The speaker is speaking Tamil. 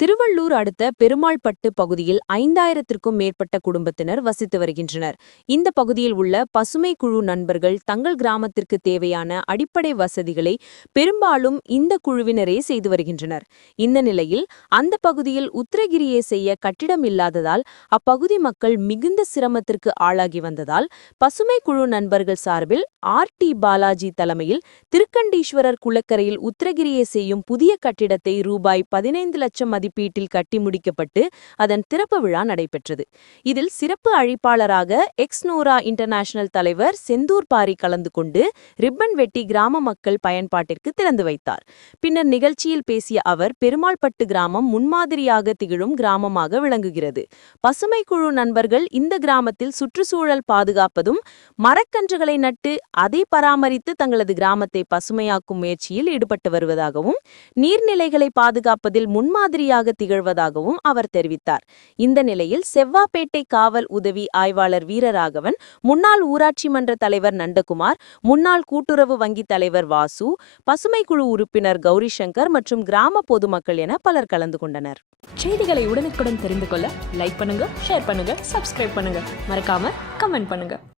திருவள்ளூர் அடுத்த பெருமாள்பட்டு பகுதியில் ஐந்தாயிரத்திற்கும் மேற்பட்ட குடும்பத்தினர் வசித்து வருகின்றனர். இந்த பகுதியில் உள்ள பசுமை குழு நண்பர்கள் தங்கள் கிராமத்திற்கு தேவையான அடிப்படை வசதிகளை பெரும்பாலும் இந்த குழுவினரே செய்து வருகின்றனர். இந்த நிலையில் அந்த பகுதியில் உத்தரகிரியை செய்ய கட்டிடம் இல்லாததால் அப்பகுதி மக்கள் மிகுந்த சிரமத்திற்கு ஆளாகி வந்ததால் பசுமை குழு நண்பர்கள் சார்பில் ஆர் டி பாலாஜி தலைமையில் திருக்கண்டீஸ்வரர் குளக்கரையில் உத்தரகிரியை செய்யும் புதிய கட்டிடத்தை ரூபாய் பதினைந்து லட்சம் மதிப்பு மதிப்பீட்டில் கட்டி முடிக்கப்பட்டு அதன் திறப்பு விழா நடைபெற்றது. இதில் சிறப்பு அழைப்பாளராக எக்ஸ்னோரா இன்டர்நேஷனல் தலைவர் செந்தூர் பாரி கலந்து கொண்டு ரிப்பன் வெட்டி கிராம மக்கள் பயன்பாட்டிற்கு திறந்து வைத்தார். பின்னர் நிகழ்ச்சியில் பேசிய அவர் பெருமாள்பட்டு கிராமம் முன்மாதிரியாக திகழும் கிராமமாக விளங்குகிறது. பசுமை குழு நண்பர்கள் இந்த கிராமத்தில் சுற்றுச்சூழல் பாதுகாப்பதும் மரக்கன்றுகளை நட்டு அதை பராமரித்து தங்களது கிராமத்தை பசுமையாக்கும் முயற்சியில் ஈடுபட்டு வருவதாகவும் நீர்நிலைகளை பாதுகாப்பதில் முன்மாதிரியாக திகழ்வதாகவும் அவர் தெரிவித்தார். இந்த நிலையில் செவ்வாப்பேட்டை காவல் உதவி ஆய்வாளர் வீரராகவன் முன்னாள் ஊராட்சி மன்ற தலைவர் நண்டகுமார் முன்னாள் கூட்டுறவு வங்கி தலைவர் வாசு பசுமை குழு உறுப்பினர் கௌரி சங்கர் மற்றும் கிராம பொதுமக்கள் என பலர் கலந்து கொண்டனர். செய்திகளை உடனுக்குடன் தெரிந்து கொள்ள லைக் பண்ணுங்க ஷேர் பண்ணுங்க சப்ஸ்கிரைப் பண்ணுங்க. மறக்காம கமெண்ட் பண்ணுங்க.